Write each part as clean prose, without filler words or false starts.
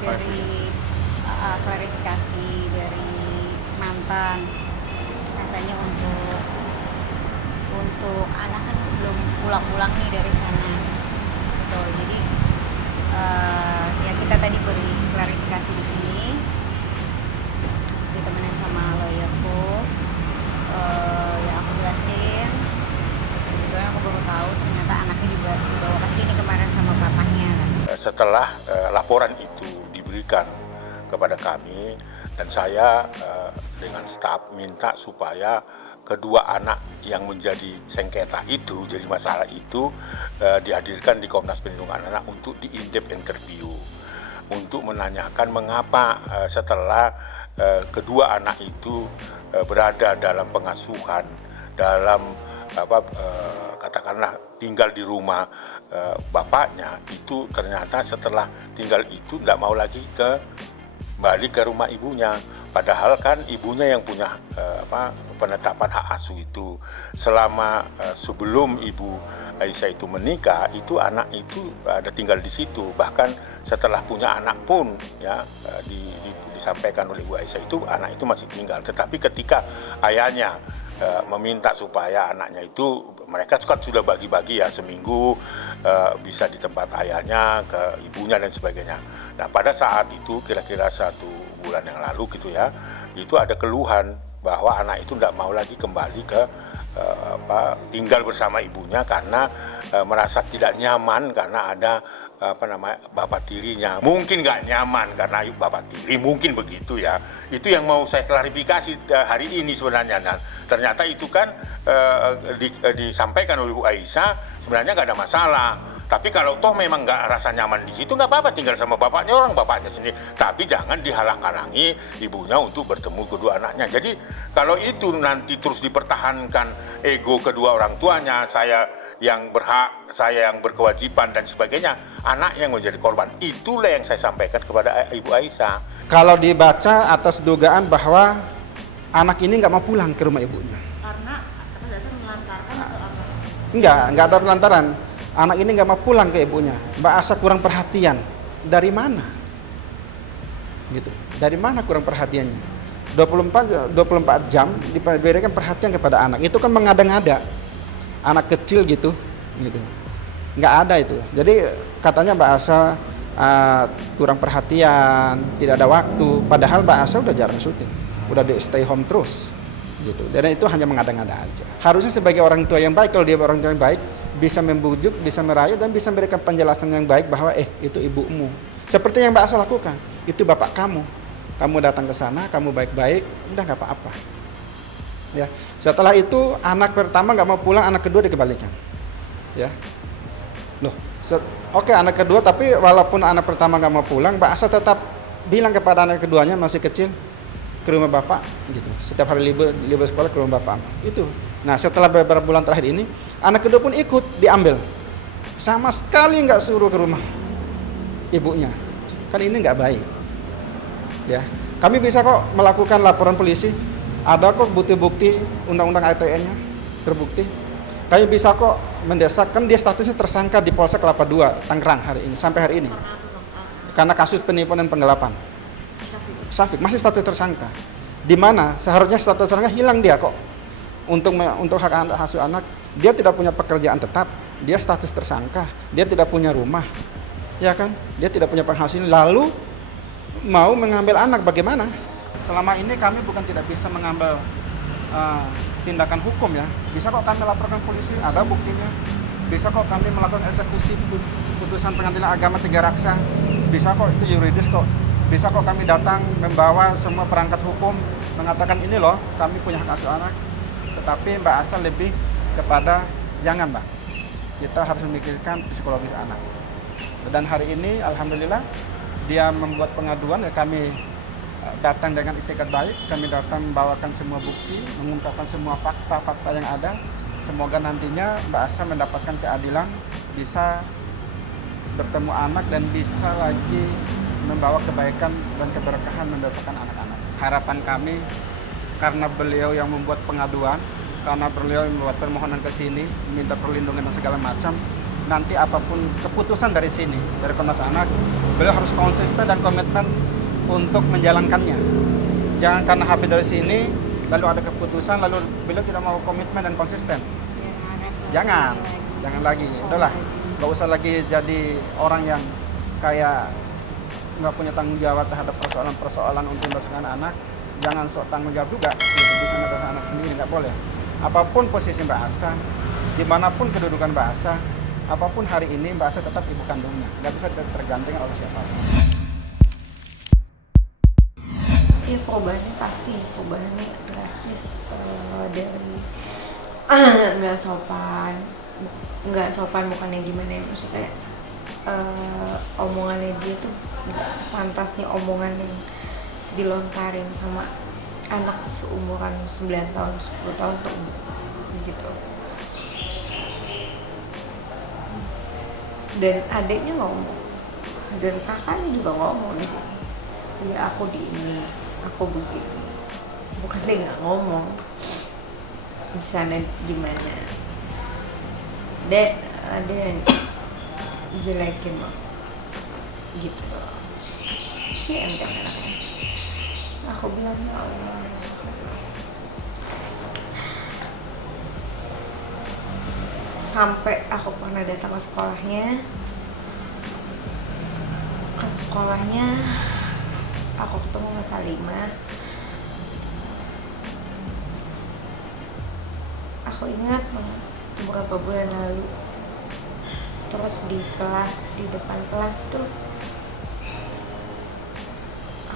dari klarifikasi dari mantan, katanya untuk anak kan belum pulang-pulang nih dari sana, betul. Jadi ya kita tadi beri klarifikasi di sini, ditemenin sama lawyerku. Ya aku jelasin, kebetulan aku baru tahu ternyata anaknya juga dibawa ke sini kemarin sama papanya. Setelah laporan itu diberikan kepada kami dan saya dengan staf minta supaya kedua anak yang menjadi sengketa itu, jadi masalah itu dihadirkan di Komnas Perlindungan Anak untuk di-in-depth interview untuk menanyakan mengapa setelah kedua anak itu berada dalam pengasuhan, dalam katakanlah tinggal di rumah bapaknya, itu ternyata setelah tinggal itu tidak mau lagi kembali ke rumah ibunya. Padahal kan ibunya yang punya penetapan hak asuh itu. Selama sebelum Ibu Aisyah itu menikah, itu anak itu ada tinggal di situ. Bahkan setelah punya anak pun ya disampaikan oleh Ibu Aisyah itu anak itu masih tinggal. Tetapi ketika ayahnya meminta supaya anaknya itu, mereka kan sudah bagi-bagi ya, seminggu bisa di tempat ayahnya, ke ibunya dan sebagainya. Nah pada saat itu kira-kira 1 bulan yang lalu gitu ya, itu ada keluhan bahwa anak itu tidak mau lagi kembali ke tinggal bersama ibunya karena merasa tidak nyaman karena ada bapak tirinya. Mungkin nggak nyaman karena bapak tiri, mungkin begitu ya. Itu yang mau saya klarifikasi hari ini sebenarnya. Nah, ternyata itu kan disampaikan oleh Bu Aisyah, sebenarnya nggak ada masalah. Tapi kalau toh memang nggak rasa nyaman di situ, nggak apa-apa, tinggal sama bapaknya, orang bapaknya sendiri. Tapi jangan dihalang-halangi ibunya untuk bertemu kedua anaknya. Jadi kalau itu nanti terus dipertahankan ego kedua orang tuanya, saya yang berhak, saya yang berkewajiban dan sebagainya, anak yang menjadi korban. Itulah yang saya sampaikan kepada Ibu Aisyah. Kalau dibaca atas dugaan bahwa anak ini nggak mau pulang ke rumah ibunya. Karena atas dasar melantarkan atau apa? Nggak ada pelantaran. Anak ini nggak mau pulang ke ibunya. Mbak Asa kurang perhatian. Dari mana? Gitu. Dari mana kurang perhatiannya? 24 jam diberikan perhatian kepada anak. Itu kan mengada-ngada. Anak kecil gitu. Nggak ada itu. Jadi katanya Mbak Asa kurang perhatian, tidak ada waktu. Padahal Mbak Asa udah jarang syuting. Udah di stay home terus. Gitu. Dan itu hanya mengada-ngada aja. Harusnya sebagai orang tua yang baik, kalau dia orang tua yang baik, bisa membujuk, bisa merayu, dan bisa memberikan penjelasan yang baik bahwa itu ibumu. Seperti yang Mbak Asa lakukan, itu bapak kamu. Kamu datang ke sana, kamu baik-baik, udah nggak apa-apa. Ya. Setelah itu anak pertama nggak mau pulang, anak kedua dikembalikan. Ya. Loh, oke, anak kedua, tapi walaupun anak pertama nggak mau pulang, Mbak Asa tetap bilang kepada anak keduanya masih kecil, ke rumah bapak gitu. Setiap hari libur sekolah ke rumah bapak. Itu. Nah, setelah beberapa bulan terakhir ini, anak kedua pun ikut diambil. Sama sekali nggak suruh ke rumah ibunya. Kan ini nggak baik. Ya. Kami bisa kok melakukan laporan polisi. Ada kok bukti-bukti undang-undang ITE-nya terbukti. Kami bisa kok mendesak, kan dia statusnya tersangka di Polsek Kelapa II, Tangerang hari ini sampai hari ini. Karena kasus penipuan dan penggelapan. Syafiq masih status tersangka. Di mana seharusnya status tersangka hilang dia kok. Untuk hak asuh anak, dia tidak punya pekerjaan tetap, dia status tersangka, dia tidak punya rumah. Ya kan? Dia tidak punya penghasilan, lalu mau mengambil anak, bagaimana? Selama ini kami bukan tidak bisa mengambil tindakan hukum ya. Bisa kok kami laporkan polisi, ada buktinya. Bisa kok kami melakukan eksekusi putusan pengadilan agama 3 Raksa. Bisa kok, itu yuridis kok. Bisa kok kami datang membawa semua perangkat hukum, mengatakan ini loh kami punya hak asuh anak. Tetapi Mbak Asa lebih kepada jangan Mbak, kita harus memikirkan psikologis anak. Dan hari ini alhamdulillah dia membuat pengaduan, ya kami datang dengan itikat baik, kami datang membawakan semua bukti, mengungkapkan semua fakta-fakta yang ada. Semoga nantinya Mbak Asa mendapatkan keadilan, bisa bertemu anak dan bisa lagi membawa kebaikan dan keberkahan mendasarkan anak-anak. Harapan kami, karena beliau yang membuat pengaduan, karena beliau yang membuat permohonan ke sini, minta perlindungan dan segala macam, nanti apapun keputusan dari sini, dari Komnas Anak, beliau harus konsisten dan komitmen untuk menjalankannya. Jangan karena habis dari sini, lalu ada keputusan, lalu beliau tidak mau komitmen dan konsisten. Jangan lagi. Udahlah, nggak usah lagi jadi orang yang kayak nggak punya tanggung jawab terhadap persoalan-persoalan untuk mendasarkan anak. Jangan sok tanggung jawab juga, gitu, bisa mendasarkan anak sendiri, nggak boleh. Apapun posisi Mbak Asa, dimanapun kedudukan Mbak Asa, apapun hari ini Mbak Asa tetap ibu kandungnya, nggak bisa tergantikan oleh siapapun. Ya perubahannya pasti, perubahannya drastis dari nggak sopan bukannya gimana ya, maksudnya omongannya dia tuh nggak sepantasnya omongan yang dilontarin sama anak seumuran 9 tahun, 10 tahun tuh gitu. Dan adiknya ngomong, dan kakaknya juga ngomong di sini, ya aku di ini, aku begini. Bukan dia nggak ngomong di sana gimana, ada yang jelekin loh gitu si enteng anaknya. Aku bilang ya Allah, sampai aku pernah datang ke sekolahnya aku ketemu sama Salimah. Aku ingat itu beberapa bulan lalu, terus di depan kelas tuh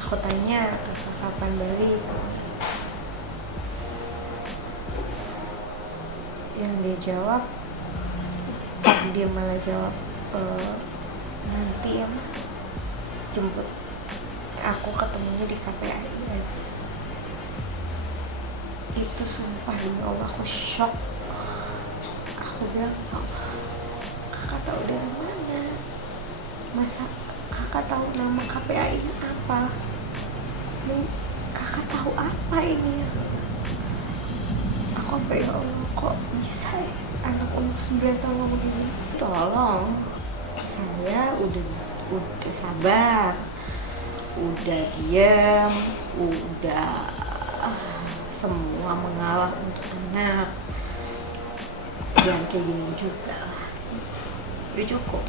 aku tanya kakak kapan balik, yang dia jawab, dia malah jawab nanti ya mah jemput aku, ketemunya di KPAI aja. Itu sumpah demi Allah aku shock. Aku bilang ya Allah, kakak tahu dari mana? Masa kakak tahu nama KPAI ini apa? Kakak tahu apa ini? Aku sampai ya Allah, kok bisa ya anak umur 9 tahun ngomong begini? Tolong, saya udah sabar, udah diam, udah semua mengalah untuk anak, jangan kayak gini juga lah, udah cukup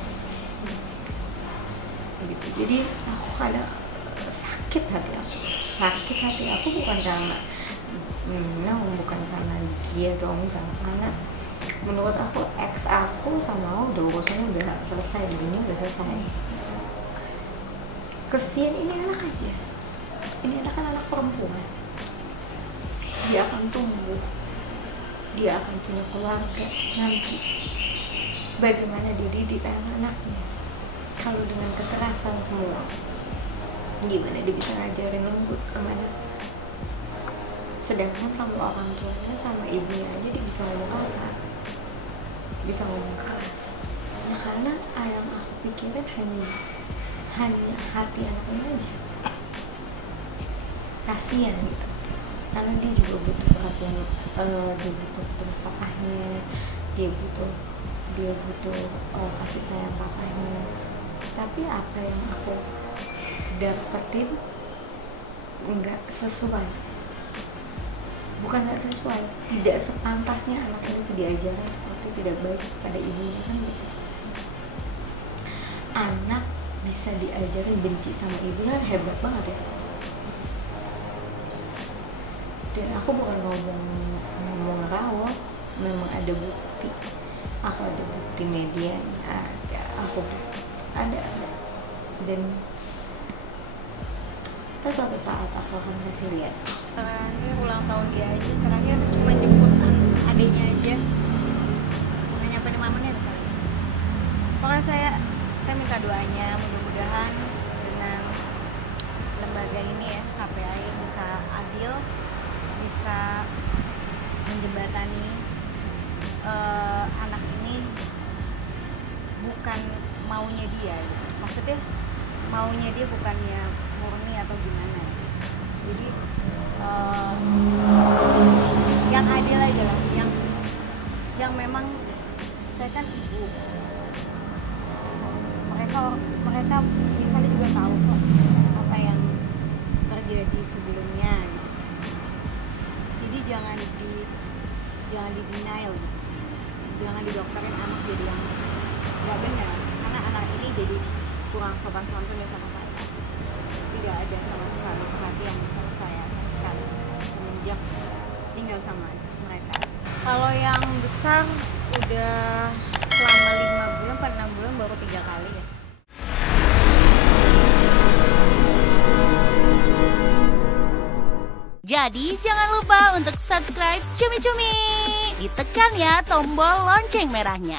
gitu. Jadi aku kadang sakit hati aku bukan karena bukan karena dia atau enggak, karena menurut aku ex aku sama udah urusannya udah selesai, di dunia udah selesai. Kesian ini anak aja, ini anak kan anak perempuan, dia akan tumbuh, dia akan punya keluarga nanti. Bagaimana dididik anak-anaknya kalau dengan kekerasan semua? Gimana dia bisa ngajarin lembut sama anak? Sedangkan sama orang tuanya, sama ibunya aja dia bisa ngomong kasar, bisa ngomong keras. Ya karena yang aku pikirin hanya hati anaknya aja, kasihan gitu, karena dia juga butuh perhatian, dia butuh ketemu papahnya, dia butuh kasih sayang papahnya. Tapi apa yang aku dapetin nggak sesuai, bukan nggak sesuai, tidak sepantasnya anak ini diajarkan seperti tidak baik pada ibunya, kan gitu. Anak bisa diajarin benci sama ibunya, hebat banget ya. Dan aku bukan ngomong rawa, memang ada bukti. Aku ada bukti media, ada. Dan suatu saat aku akan kasih lihat. Terakhir ulang tahun dia aja, terakhir cuma jemput adiknya aja, nggak nyampe 5 menit kali. Makanya saya minta doanya, mudah-mudahan dengan lembaga ini ya, KPAI bisa adil, bisa menjembatani anak ini bukan maunya dia gitu. Maksudnya maunya dia bukannya murni atau gimana. Jadi yang adil aja lah, yang memang saya kan ibu, kalau mereka misalnya juga tahu kok apa yang terjadi sebelumnya gitu. Jadi jangan di denial gitu. Jangan didokterin anak jadi yang nggak benar, karena anak ini jadi kurang sopan santun ya sama saya. Tidak ada sama sekali perhatian sama saya sama sekali semenjak tinggal sama mereka. Kalau yang besar udah selama 5 bulan, 6 bulan baru 3 kali ya. Jadi jangan lupa untuk subscribe Cumi Cumi. Ditekan ya tombol lonceng merahnya.